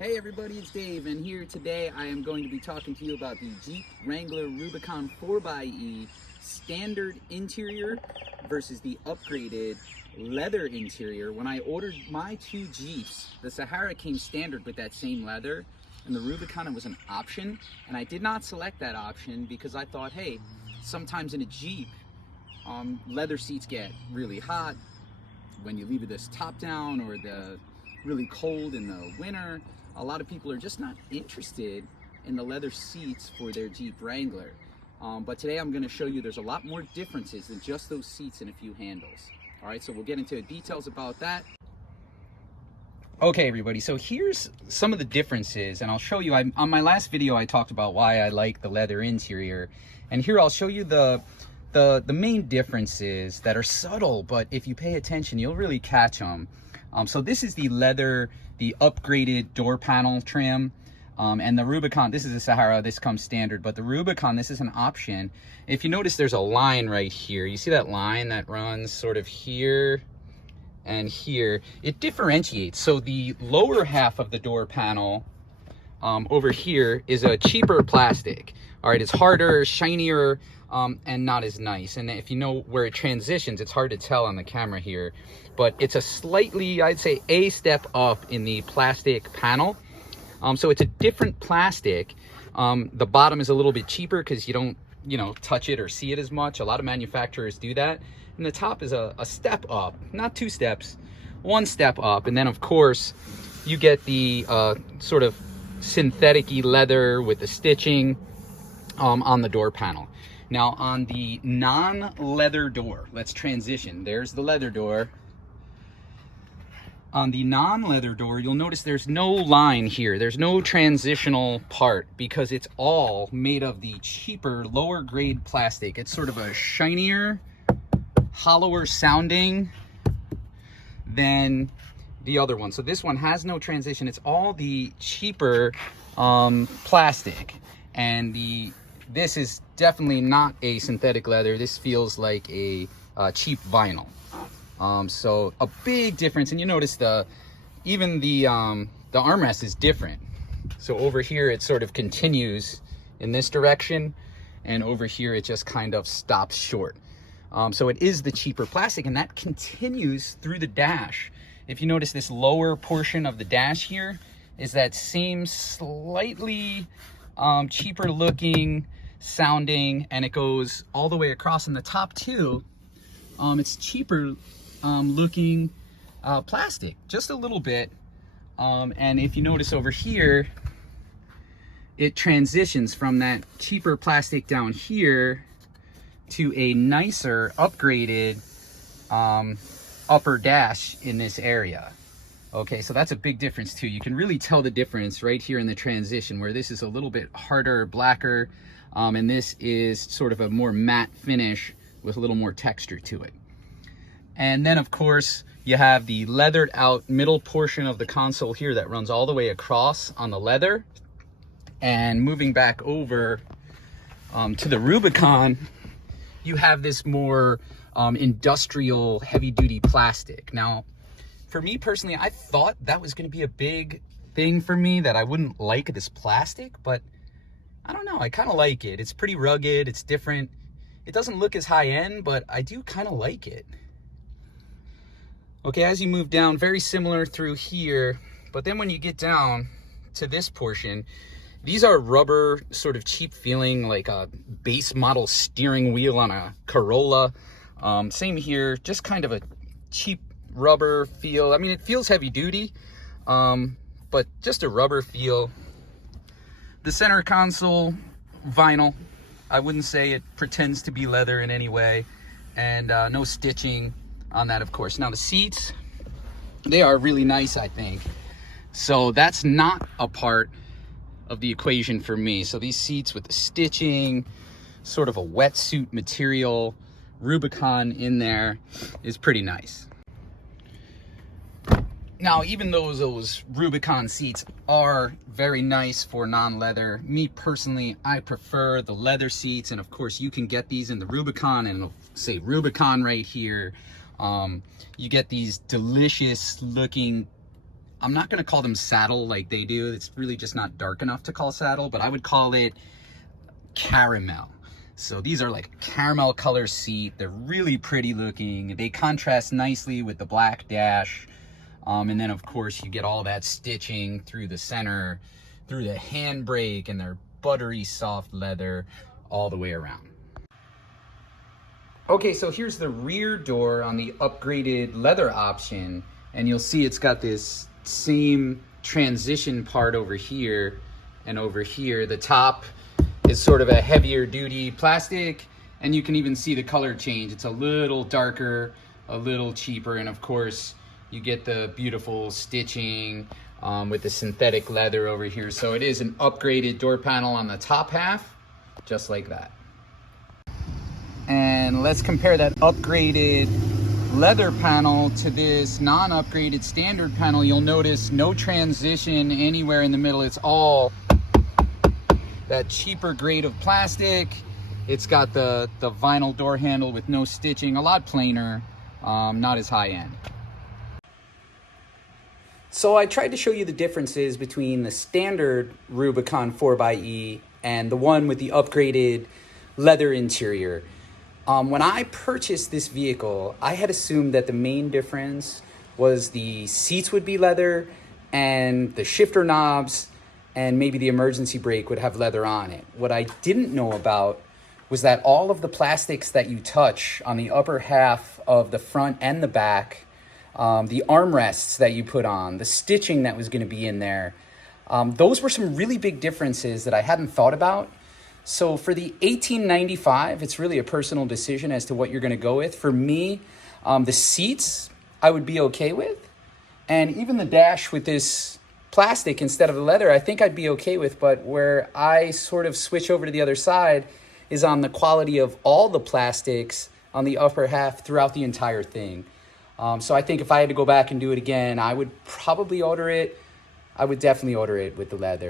Hey everybody, it's Dave, and here today I am going to be talking to you about the Jeep Wrangler Rubicon 4xe standard interior versus the upgraded leather interior. When I ordered my two Jeeps, the Sahara came standard with that same leather, and the Rubicon was an option, and I did not select that option because I thought, hey, sometimes in a Jeep, leather seats get really hot when you leave this top down, or the really cold in the winter. A lot of people are just not interested in the leather seats for their Jeep Wrangler. But today I'm going to show you there's a lot more differences than just those seats and a few handles. All right, so we'll get into details about that. Okay, everybody, so here's some of the differences, and I'll show you. On my last video, I talked about why I like the leather interior, and here I'll show you the main differences that are subtle, but if you pay attention, you'll really catch them. So this is the leather, the upgraded door panel trim, and the Rubicon, this is a Sahara, this comes standard, but the Rubicon, this is an option. If you notice, there's a line right here. You see that line that runs sort of here and here? It differentiates. So the lower half of the door panel over here is a cheaper plastic. All right, it's harder, shinier, and not as nice. And if you know where it transitions, it's hard to tell on the camera here, but it's a slightly, I'd say, a step up in the plastic panel. So it's a different plastic. The bottom is a little bit cheaper because you don't, touch it or see it as much. A lot of manufacturers do that. And the top is a step up, not two steps, one step up. And then of course you get the sort of synthetic-y leather with the stitching on the door panel. Now on the non-leather door, let's transition. There's the leather door. On the non-leather door, you'll notice there's no line here. There's no transitional part because it's all made of the cheaper, lower grade plastic. It's sort of a shinier, hollower sounding than the other one. So this one has no transition. It's all the cheaper plastic. And this is definitely not a synthetic leather. This feels like a cheap vinyl. So a big difference, and you notice even the armrest is different. So over here it sort of continues in this direction, and over here it just kind of stops short. So it is the cheaper plastic, and that continues through the dash. If you notice, this lower portion of the dash here is that same slightly cheaper looking, sounding, and it goes all the way across. In the top too, it's cheaper looking plastic, just a little bit. And if you notice over here, it transitions from that cheaper plastic down here to a nicer, upgraded upper dash in this area. Okay, so that's a big difference too. You can really tell the difference right here in the transition, where this is a little bit harder, blacker, and this is sort of a more matte finish with a little more texture to it. And then of course you have the leathered out middle portion of the console here that runs all the way across on the leather. And moving back over to the Rubicon, you have this more industrial heavy duty plastic. Now, for me personally, I thought that was going to be a big thing for me, that I wouldn't like this plastic, but I don't know, I kind of like it. It's pretty rugged, it's different. It doesn't look as high end, but I do kind of like it. Okay, as you move down, very similar through here, but then when you get down to this portion, these are rubber, sort of cheap feeling, like a base model steering wheel on a Corolla. Same here, just kind of a cheap rubber feel. I mean, it feels heavy duty, but just a rubber feel. The center console, vinyl. I wouldn't say it pretends to be leather in any way, and no stitching on that, of course. Now the seats, they are really nice, I think. So that's not a part of the equation for me. So these seats with the stitching, sort of a wetsuit material, Rubicon in there, is pretty nice. Now, even though those Rubicon seats are very nice for non-leather, me personally, I prefer the leather seats. And of course, you can get these in the Rubicon, and it'll say Rubicon right here. You get these delicious looking I'm not going to call them saddle like they do. It's really just not dark enough to call saddle, but I would call it caramel. So these are like caramel color seat. They're really pretty looking. They contrast nicely with the black dash. And then of course you get all that stitching through the center, through the handbrake, and they're buttery soft leather all the way around. Okay, so here's the rear door on the upgraded leather option, and you'll see it's got this same transition part over here and over here. The top is sort of a heavier duty plastic, and you can even see the color change. It's a little darker, a little cheaper, and of course you get the beautiful stitching with the synthetic leather over here. So it is an upgraded door panel on the top half, just like that. And let's compare that upgraded leather panel to this non-upgraded standard panel. You'll notice no transition anywhere in the middle. It's all that cheaper grade of plastic. It's got the vinyl door handle with no stitching, a lot plainer, not as high end. So I tried to show you the differences between the standard Rubicon 4xe and the one with the upgraded leather interior. When I purchased this vehicle, I had assumed that the main difference was the seats would be leather and the shifter knobs and maybe the emergency brake would have leather on it. What I didn't know about was that all of the plastics that you touch on the upper half of the front and the back, the armrests that you put on, the stitching that was going to be in there, those were some really big differences that I hadn't thought about. So for the $1895, it's really a personal decision as to what you're going to go with. For me, the seats I would be okay with, and even the dash with this plastic instead of the leather, I think I'd be okay with. But where I sort of switch over to the other side is on the quality of all the plastics on the upper half throughout the entire thing. So I think if I had to go back and do it again, I would probably order it. I would definitely order it with the leather.